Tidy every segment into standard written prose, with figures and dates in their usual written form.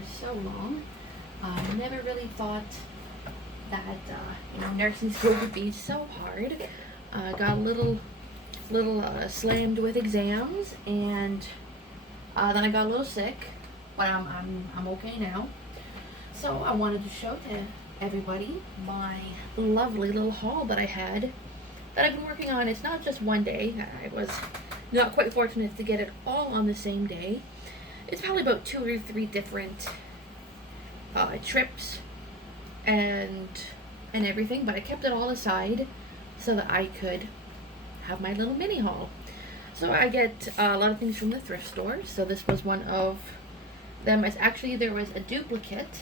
for so long. Never really thought that nursing school would be so hard. Got a little slammed with exams, and then I got a little sick, but I'm okay now. So I wanted to show to everybody my lovely little haul that I had that I've been working on. It's not just one day. I was not quite fortunate to get it all on the same day. It's probably about 2 or 3 different trips and everything, but I kept it all aside so that I could have my little mini haul. So I get a lot of things from the thrift store. So this was one of them. It's actually, there was a duplicate.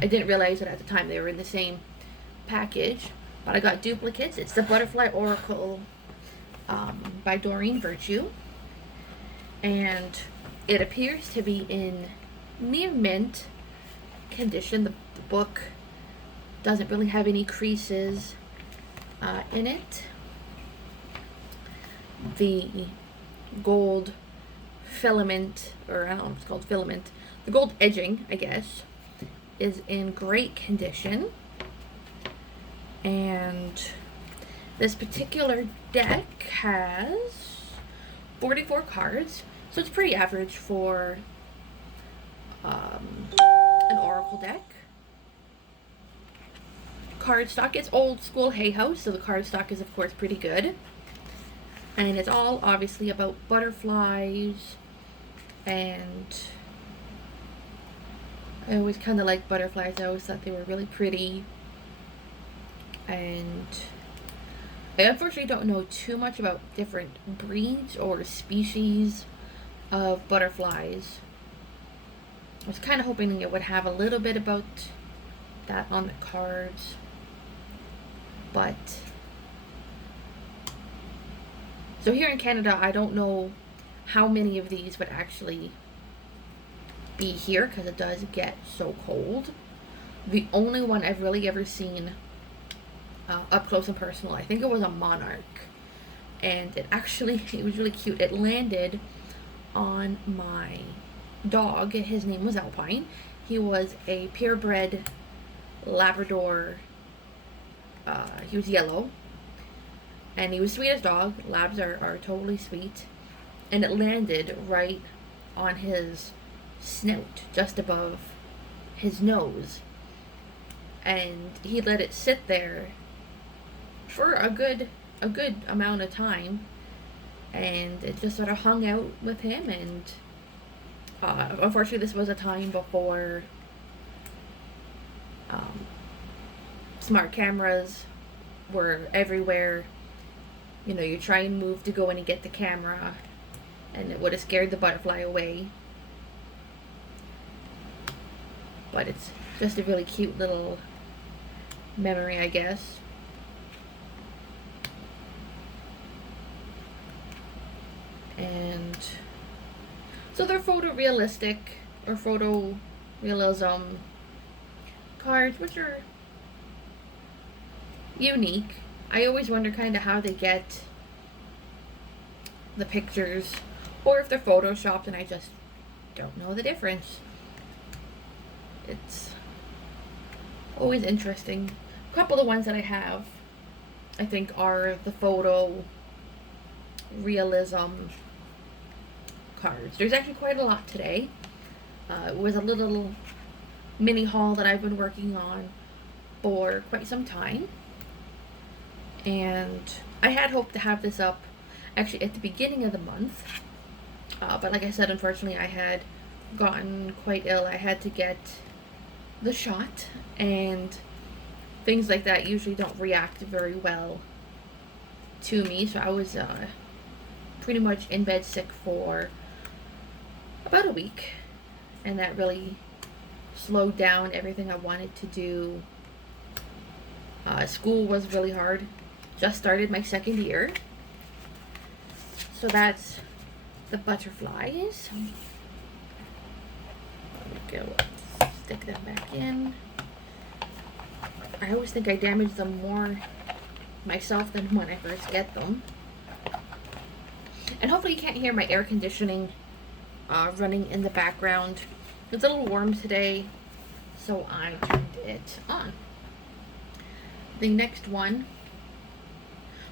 I didn't realize it at the time they were in the same package, but I got duplicates. It's the Butterfly Oracle by Doreen Virtue, and it appears to be in near mint condition. The book doesn't really have any creases in it. The gold filament, or I don't know if it's called filament, the gold edging, I guess, is in great condition. And this particular deck has 44 cards, so it's pretty average for an Oracle deck. Cardstock, it's old school Hay House, so the cardstock is of course pretty good. And it's all obviously about butterflies, and I always kind of liked butterflies. I always thought they were really pretty. And I unfortunately don't know too much about different breeds or species of butterflies. I was kind of hoping it would have a little bit about that on the cards, but so here in Canada, I don't know how many of these would actually be here because it does get so cold. The only one I've really ever seen up close and personal, I think it was a monarch, and it was really cute. It landed on my dog. His name was Alpine. He was a purebred Labrador. He was yellow, and he was sweet as dog. Labs are totally sweet. And it landed right on his snout, just above his nose. And he let it sit there for a good amount of time. And it just sort of hung out with him. And unfortunately, this was a time before smart cameras were everywhere. You know, you try and move to go in and get the camera, and it would have scared the butterfly away. But it's just a really cute little memory, I guess. And so they're photorealistic or photorealism cards, which are unique. I always wonder kind of how they get the pictures, or if they're photoshopped, and I just don't know the difference. It's always interesting. A couple of the ones that I have, I think, are the photo realism cards. There's actually quite a lot today. It was a little mini haul that I've been working on for quite some time. And I had hoped to have this up actually at the beginning of the month. But like I said, unfortunately, I had gotten quite ill. I had to get the shot, and things like that usually don't react very well to me. So I was pretty much in bed sick for about a week, and that really slowed down everything I wanted to do. School was really hard. Just started my second year. So that's the butterflies. Let me go stick them back in. I always think I damage them more myself than when I first get them. And hopefully you can't hear my air conditioning running in the background. It's a little warm today, so I turned it on. The next one,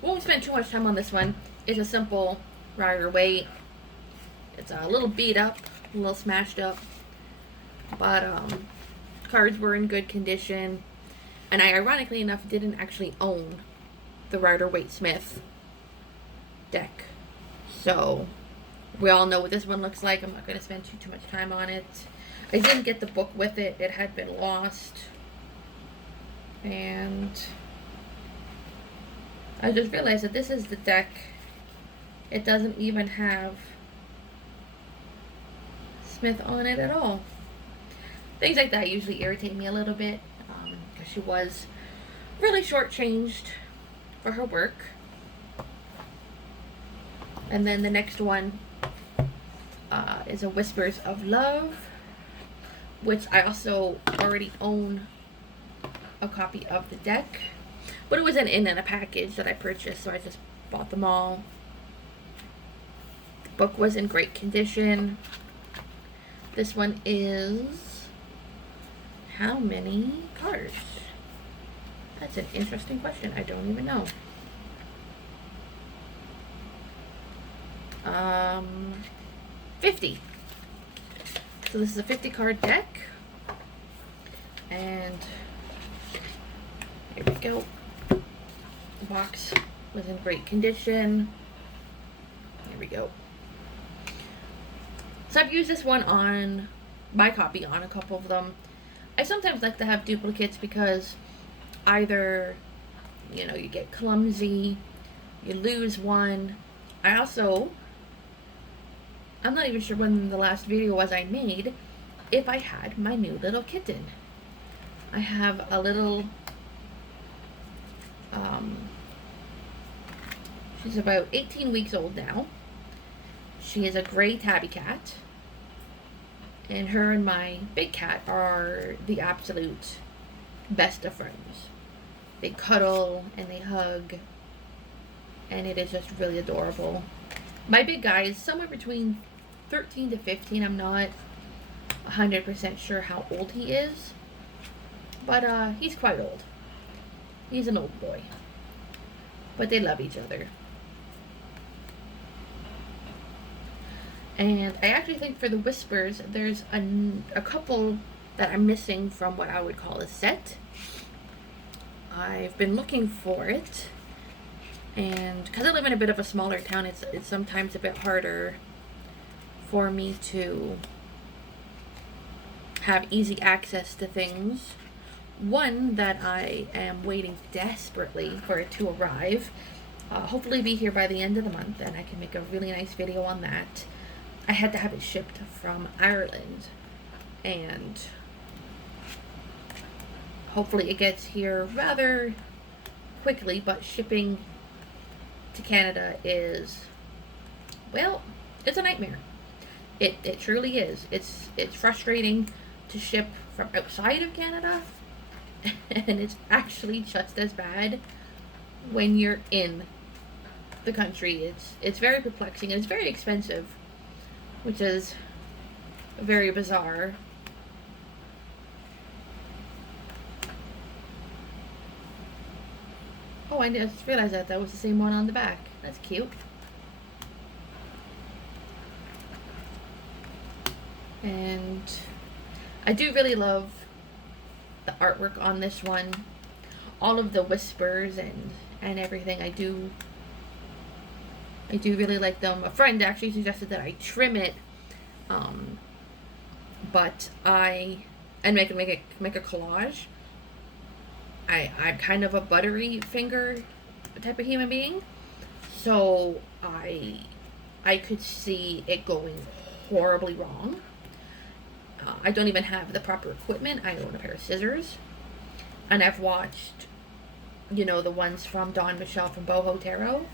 won't spend too much time on this one, is a simple rider weight. It's a little beat up, a little smashed up, but cards were in good condition, and I ironically enough didn't actually own the Rider Waite Smith deck, so we all know what this one looks like. I'm not going to spend too much time on it. I didn't get the book with it. It had been lost, and I just realized that this is the deck. It doesn't even have Smith on it at all. Things like that usually irritate me a little bit, because she was really shortchanged for her work. And then the next one is a Whispers of Love, which I also already own a copy of the deck, but it was in a package that I purchased, so I just bought them all. The book was in great condition. This one is how many cards? That's an interesting question. I don't even know. 50. So this is a 50 card deck. And here we go. The box was in great condition. Here we go. So I've used this one on my copy on a couple of them. I sometimes like to have duplicates because either, you know, you get clumsy, you lose one. I'm not even sure when the last video was I made, if I had my new little kitten. I have a little, she's about 18 weeks old now. She is a gray tabby cat. And her and my big cat are the absolute best of friends. They cuddle and they hug, and it is just really adorable. My big guy is somewhere between 13 to 15. I'm not 100% sure how old he is, but he's quite old. He's an old boy, but they love each other. And I actually think for the Whispers, there's a couple that I'm missing from what I would call a set. I've been looking for it, and because I live in a bit of a smaller town, it's sometimes a bit harder for me to have easy access to things. One that I am waiting desperately for it to arrive, hopefully be here by the end of the month, and I can make a really nice video on that. I had to have it shipped from Ireland, and hopefully it gets here rather quickly, but shipping to Canada is, well, it's a nightmare. It truly is. It's frustrating to ship from outside of Canada, and it's actually just as bad when you're in the country. It's very perplexing, and it's very expensive, which is very bizarre. Oh, I just realized that was the same one on the back. That's cute. And I do really love the artwork on this one. All of the whispers and everything. I do really like them. A friend actually suggested that I trim it, but make a collage. I'm kind of a buttery finger type of human being, so I could see it going horribly wrong. I don't even have the proper equipment. I own a pair of scissors, and I've watched, the ones from Dawn Michelle from Boho Tarot.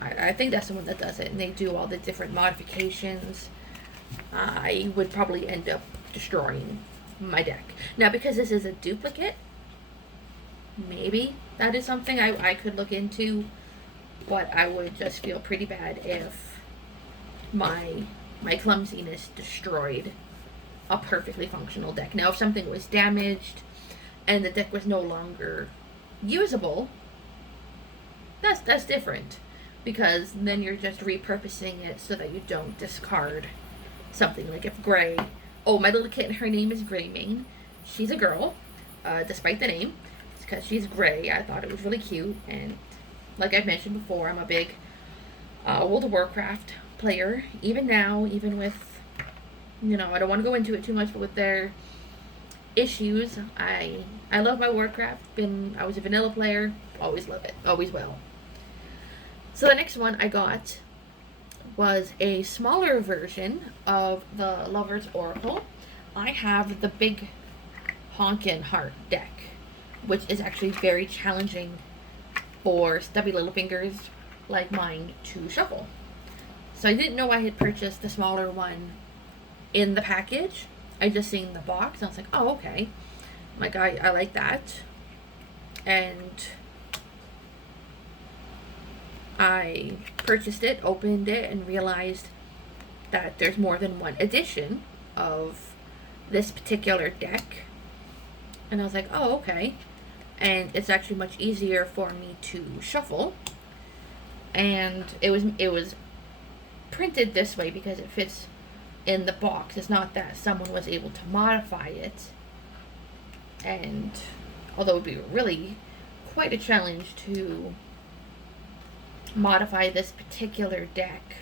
I think that's the one that does it, and they do all the different modifications. I would probably end up destroying my deck. Now, because this is a duplicate, maybe that is something I could look into, but I would just feel pretty bad if my my clumsiness destroyed a perfectly functional deck. Now, if something was damaged and the deck was no longer usable, that's different, because then you're just repurposing it so that you don't discard something. Like if Gray, oh, my little kitten, her name is Greymane. She's a girl, despite the name. It's because she's gray. I thought it was really cute, and like I've mentioned before, I'm a big World of Warcraft player. Even now, even with, I don't want to go into it too much, but with their issues, I love my Warcraft. I was a vanilla player, always love it, always will. So the next one I got was a smaller version of the Lover's Oracle. I have the big Honkin' Heart deck, which is actually very challenging for stubby little fingers like mine to shuffle. So I didn't know I had purchased the smaller one in the package. I just seen the box and I was like, oh, okay. Like, I like that. And I purchased it, opened it, and realized that there's more than one edition of this particular deck. And I was like, oh, okay. And it's actually much easier for me to shuffle. And it was printed this way because it fits in the box. It's not that someone was able to modify it. And although it would be really quite a challenge to modify this particular deck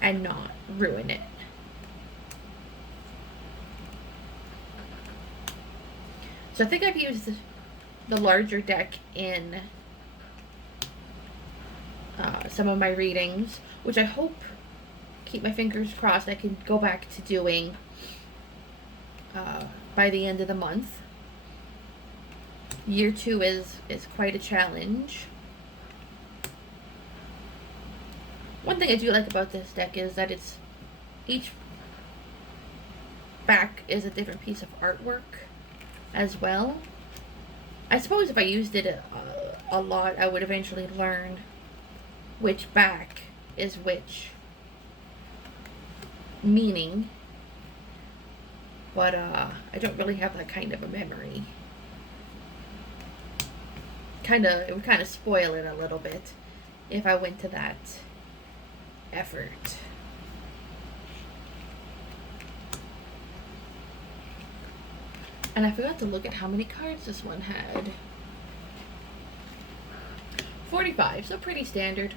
and not ruin it. So I think I've used the larger deck in some of my readings, which I hope, keep my fingers crossed, I can go back to doing by the end of the month. Year 2 is quite a challenge. One thing I do like about this deck is that each back is a different piece of artwork as well. I suppose if I used it a lot, I would eventually learn which back is which meaning, but I don't really have that kind of a memory. It would kind of spoil it a little bit if I went to that effort. And I forgot to look at how many cards this one had. 45, so pretty standard.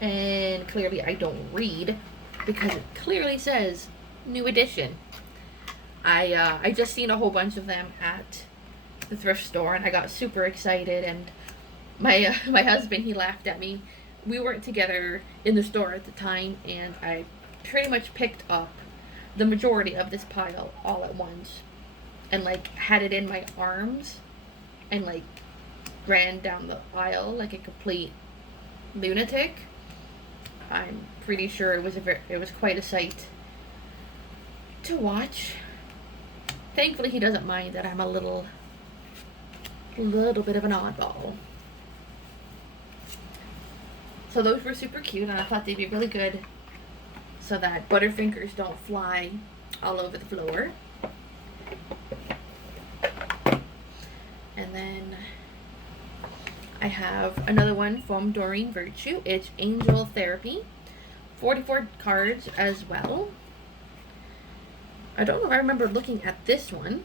And clearly I don't read because it clearly says new edition. I just seen a whole bunch of them at the thrift store and I got super excited, and my husband, he laughed at me. We weren't together in the store at the time, and I pretty much picked up the majority of this pile all at once and like had it in my arms and like ran down the aisle like a complete lunatic. I'm pretty sure it was quite a sight to watch. Thankfully he doesn't mind that I'm a little bit of an oddball. So those were super cute, and I thought they'd be really good so that Butterfingers don't fly all over the floor. And then I have another one from Doreen Virtue. It's Angel Therapy. 44 cards as well. I don't know if I remember looking at this one.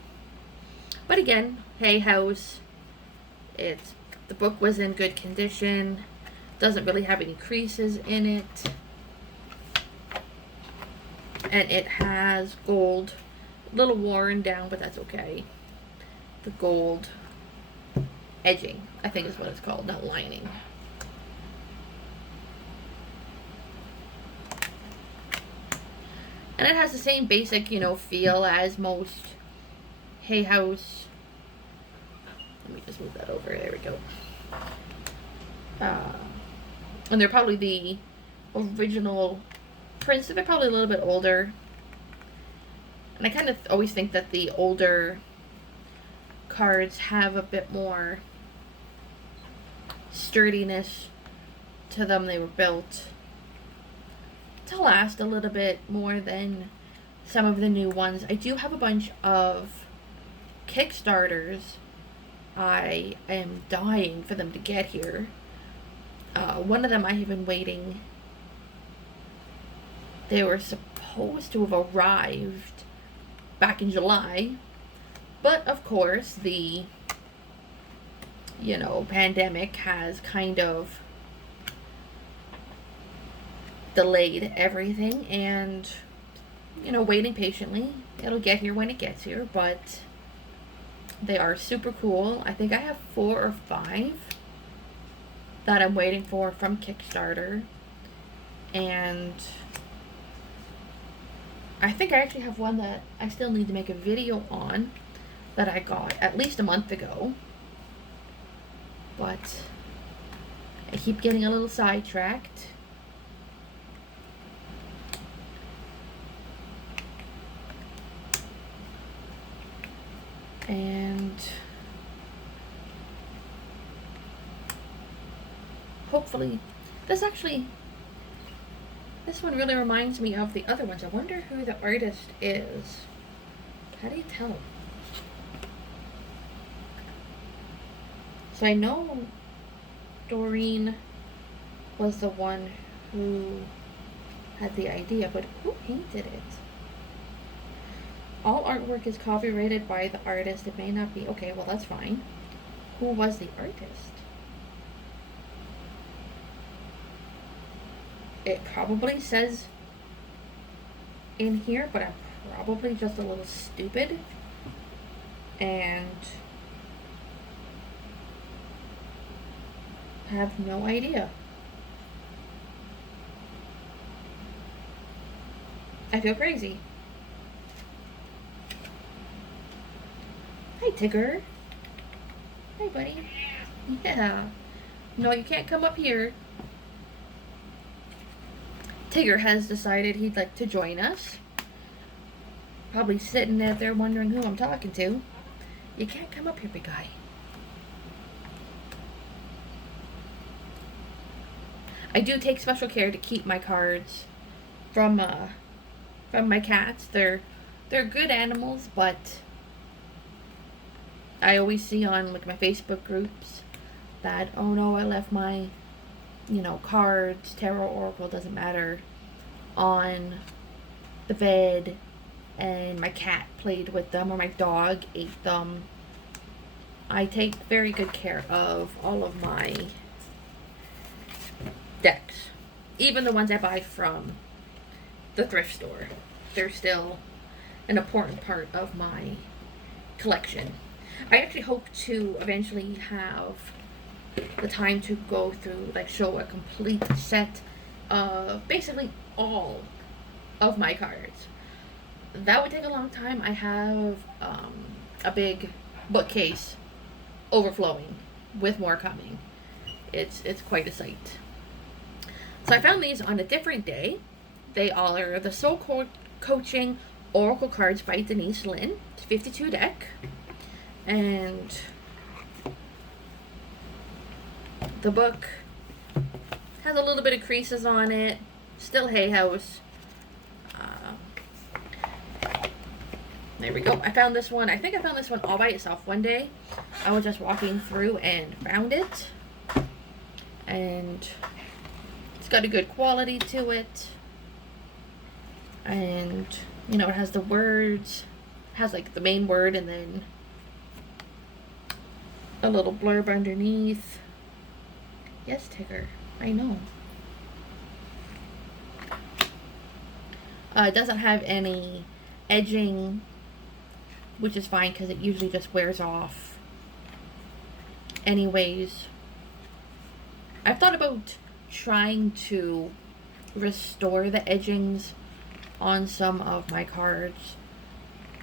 But again, Hay House. The book was in good condition. Doesn't really have any creases in it. And it has gold. A little worn down, but that's okay. The gold edging, I think is what it's called, not lining. And it has the same basic, feel as most Hay House. Let me just move that over. There we go. And they're probably the original prints. They're probably a little bit older. And I kind of always think that the older cards have a bit more sturdiness to them. They were built to last a little bit more than some of the new ones. I do have a bunch of Kickstarters. I am dying for them to get here. One of them I have been waiting. They were supposed to have arrived back in July, but of course the pandemic has kind of delayed everything, and waiting patiently. It'll get here when it gets here, but they are super cool. I think I have 4 or 5 that I'm waiting for from Kickstarter, and I think I actually have one that I still need to make a video on that I got at least a month ago, but I keep getting a little sidetracked. And hopefully, this one really reminds me of the other ones. I wonder who the artist is. How do you tell? So I know Doreen was the one who had the idea, but who painted it? All artwork is copyrighted by the artist. It may not be. Okay, well, that's fine. Who was the artist? It probably says in here, but I'm probably just a little stupid. And have no idea. I feel crazy. Hi, Tigger. Hi, buddy. Yeah. No, you can't come up here. Tigger has decided he'd like to join us. Probably sitting out there wondering who I'm talking to. You can't come up here, big guy. I do take special care to keep my cards from my cats. They're good animals, but I always see on like my Facebook groups that, oh no, I left my cards, tarot, oracle, doesn't matter, on the bed, and my cat played with them or my dog ate them. I take very good care of all of my decks, even the ones I buy from the thrift store. They're still an important part of my collection. I actually hope to eventually have the time to go through, like, show a complete set of basically all of my cards. That would take a long time. I have a big bookcase overflowing with more coming. It's quite a sight. So I found these on a different day. They all are the Soul Coaching Oracle cards by Denise Lynn. It's 52 deck. And the book has a little bit of creases on it. Still Hay House. There we go. I found this one. I think I found this one all by itself one day. I was just walking through and found it. And it's got a good quality to it. And, it has the words. It has like the main word and then a little blurb underneath. Yes, Tigger. I know. It doesn't have any edging, which is fine because it usually just wears off anyways. I've thought about trying to restore the edgings on some of my cards,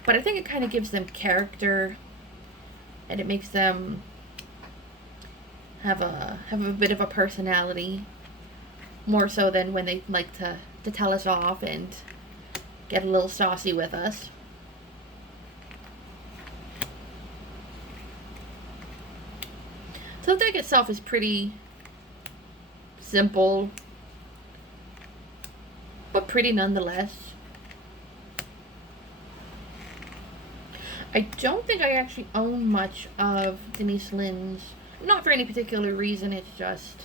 but I think it kind of gives them character and it makes them have a bit of a personality, more so than when they like to tell us off and get a little saucy with us. So the deck itself is pretty simple, but but pretty nonetheless. I don't think I actually own much of Denise Lynn's. Not for any particular reason, it's just...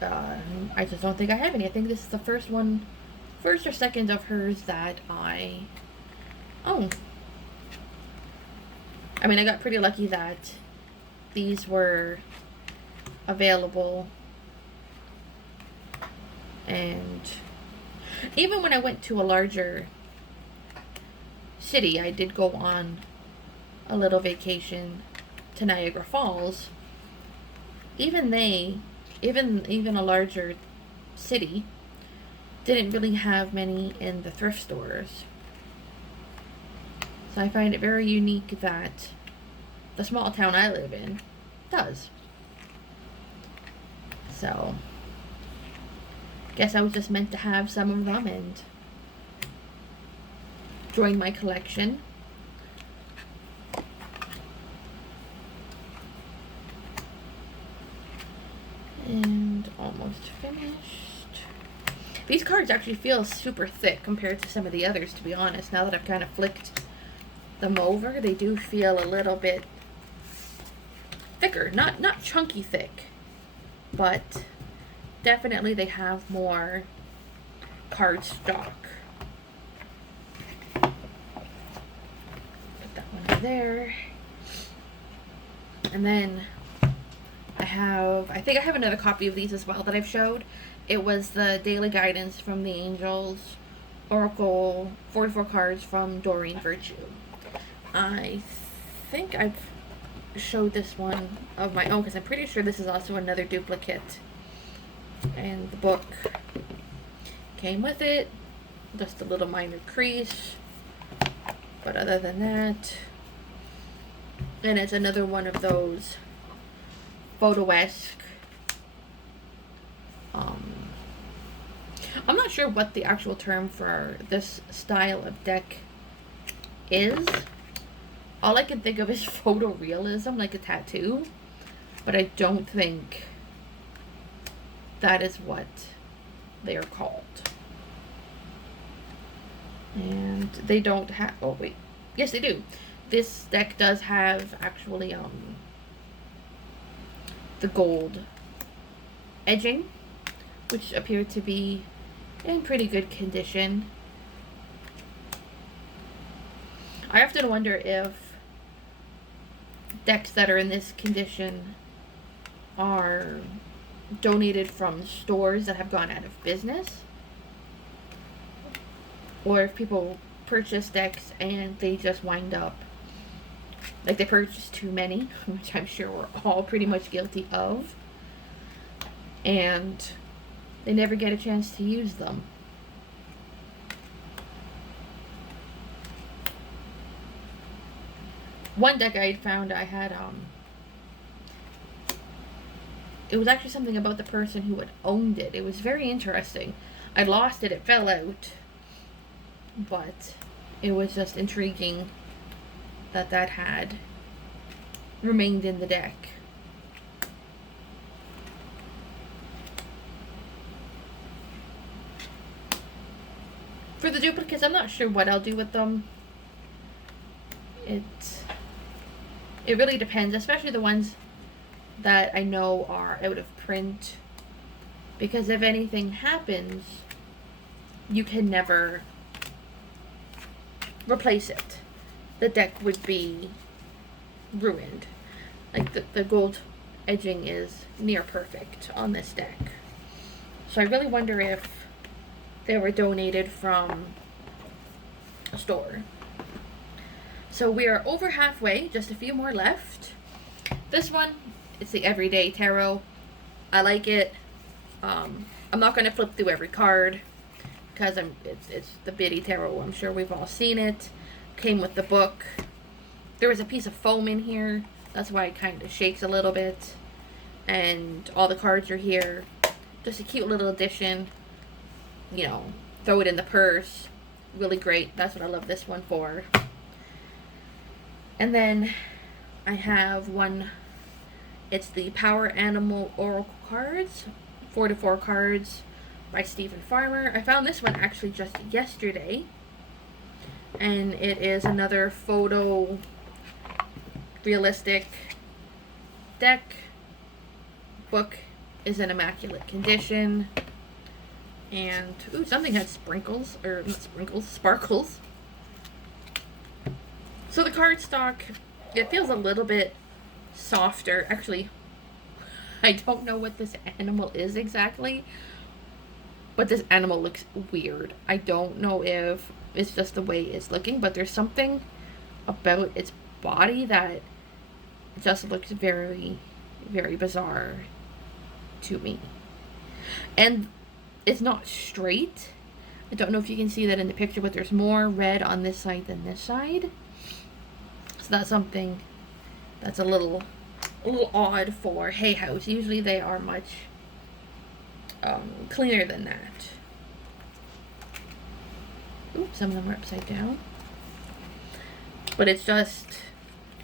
I just don't think I have any. I think this is the first or second of hers that I own. I mean, I got pretty lucky that these were available. And even when I went to a larger city, I did go on a little vacation to Niagara Falls. Even a larger city didn't really have many in the thrift stores. So I find it very unique that the small town I live in does. So, guess I was just meant to have some of them and join my collection. And almost finished. These cards actually feel super thick compared to some of the others, to be honest. Now that I've kind of flicked them over, they do feel a little bit thicker. Not chunky thick, but definitely they have more card stock. Put that one in there. And then I think I have another copy of these as well that I've showed. It was the Daily Guidance from the Angels Oracle 44 cards from Doreen Virtue. I think I've showed this one of my own because I'm pretty sure this is also another duplicate. And the book came with it. Just a little minor crease. But other than that, and it's another one of those photo-esque. I'm not sure what the actual term for this style of deck is. All I can think of is photorealism, like a tattoo. But I don't think that is what they are called. And they don't have... Oh, wait. Yes, they do. This deck does have actually the gold edging, which appeared to be in pretty good condition. I often wonder if decks that are in this condition are donated from stores that have gone out of business, or if people purchase decks and they just wind up, like they purchase too many, which I'm sure we're all pretty much guilty of, and they never get a chance to use them. One deck I found, I had, it was actually something about the person who had owned it. It was very interesting. I lost it, it fell out, but it was just intriguing that that had remained in the deck. For the duplicates, I'm not sure what I'll do with them. It really depends, especially the ones that I know are out of print. Because if anything happens, you can never replace it. The deck would be ruined. Like the gold edging is near perfect on this deck. So I really wonder if they were donated from a store. So we are over halfway, just a few more left. This one, it's the Everyday Tarot. I like it. I'm not going to flip through every card because it's the Biddy Tarot. I'm sure we've all seen it. Came with the book. There was a piece of foam in here. That's why it kind of shakes a little bit. And all the cards are here. Just a cute little addition. You know, throw it in the purse. Really great. That's what I love this one for. And then I have one. It's the Power Animal Oracle cards. 4 to 4 cards by Stephen Farmer. I found this one actually just yesterday. And it is another photo realistic deck. Book is in immaculate condition. And, ooh, something had sprinkles, or not sprinkles, sparkles. So the cardstock, it feels a little bit softer. Actually, I don't know what this animal is exactly, but this animal looks weird. I don't know if it's just the way it's looking, but there's something about its body that just looks very, very bizarre to me. And it's not straight. I don't know if you can see that in the picture, but there's more red on this side than this side. So that's something that's a little odd for Hay House. Usually they are much cleaner than that. Oops, some of them are upside down. But it's just,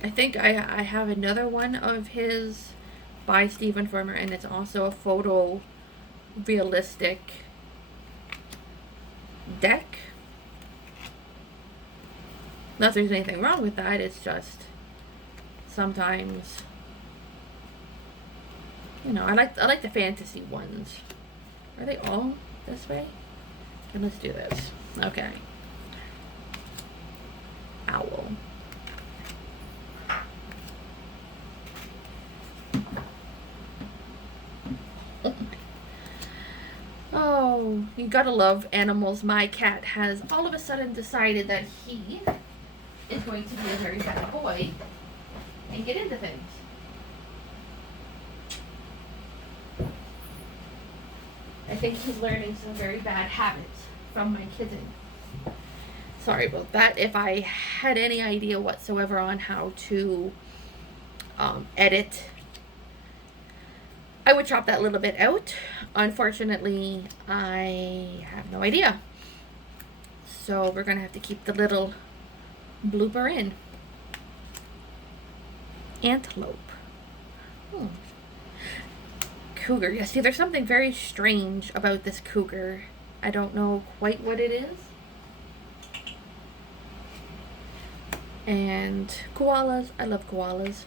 I think I have another one of his by Stephen Farmer, and it's also a photo realistic deck. Not that there's anything wrong with that, it's just sometimes, you know, I like the fantasy ones. Are they all this way? And let's do this. Okay. Owl. Oh, you gotta love animals. My cat has all of a sudden decided that he is going to be a very bad boy and get into things. I think he's learning some very bad habits from my kitten. Sorry about that. If I had any idea whatsoever on how to edit, I would chop that little bit out. Unfortunately, I have no idea. So we're going to have to keep the little blooper in. Antelope. Cougar. Yeah, see, there's something very strange about this cougar. I don't know quite what it is. And koalas. I love koalas.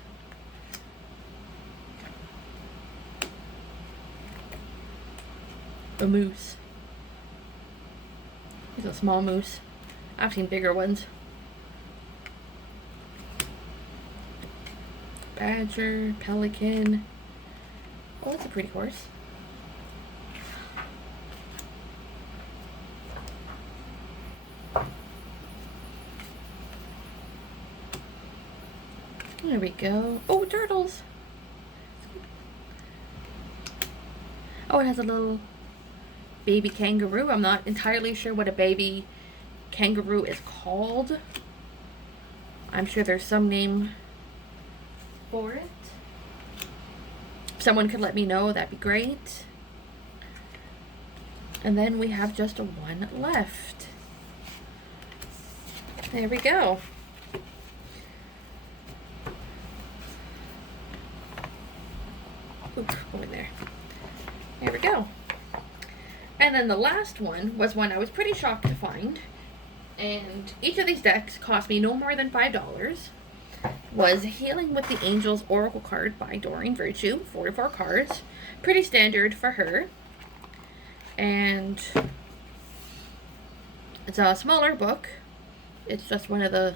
A moose. He's a small moose. I've seen bigger ones. Badger, pelican. Oh, that's a pretty horse. There we go. Oh, turtles. Oh, it has a little baby kangaroo. I'm not entirely sure what a baby kangaroo is called. I'm sure there's some name for it. If someone could let me know, that'd be great. And then we have just one left. There we go. Oop, go in there. There we go. And then the last one was one I was pretty shocked to find. And each of these decks cost me no more than $5. Was Healing with the Angels Oracle card by Doreen Virtue. 44 cards. Pretty standard for her. And it's a smaller book. It's just one of the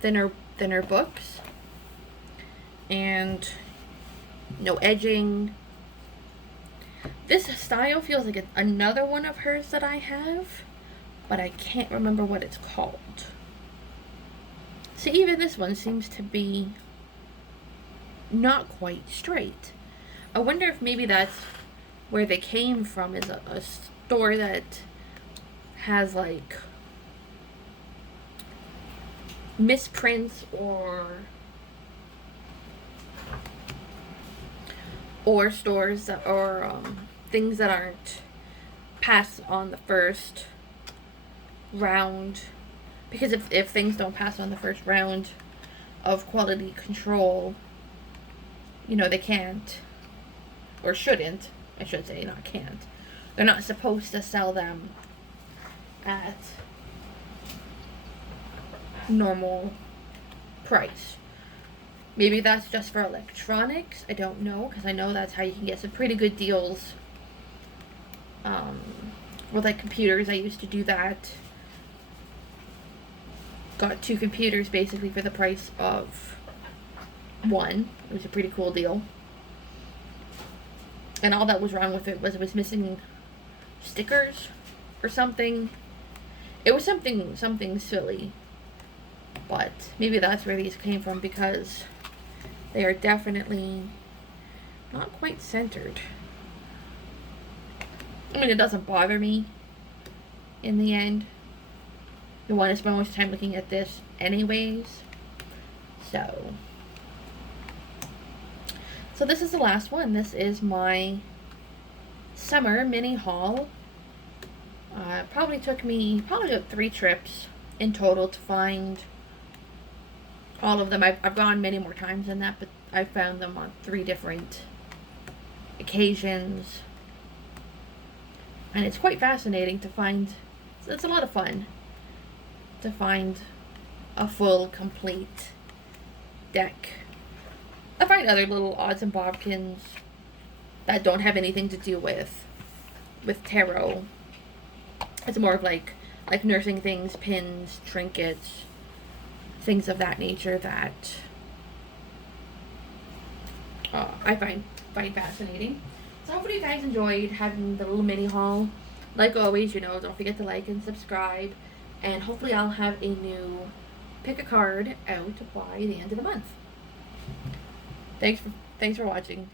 thinner books. And no edging. This style feels like another one of hers that I have, but I can't remember what it's called. See, even this one seems to be not quite straight. I wonder if maybe that's where they came from, is a store that has like misprints or stores that, or things that aren't passed on the first round. Because if things don't pass on the first round of quality control, you know, they can't, or shouldn't, I should say, not can't. they're not supposed to sell them at normal price. Maybe that's just for electronics. I don't know, because I know that's how you can get some pretty good deals. With like computers, I used to do that. Got 2 computers basically for the price of 1. It was a pretty cool deal. And all that was wrong with it was missing stickers or something. It was something silly. But maybe that's where these came from, because they are definitely not quite centered. I mean, it doesn't bother me in the end. You want to spend most time looking at this anyways. So this is the last one. This is my summer mini haul. Probably took me about 3 trips in total to find all of them. I've gone many more times than that, but I found them on 3 different occasions. And it's quite fascinating to find. It's a lot of fun to find a full, complete deck. I find other little odds and bobkins that don't have anything to do with tarot. It's more of like nursing things, pins, trinkets, things of that nature that I find fascinating. So hopefully you guys enjoyed having the little mini haul. Like always, don't forget to like and subscribe. And hopefully I'll have a new pick a card out by the end of the month. Thanks for watching.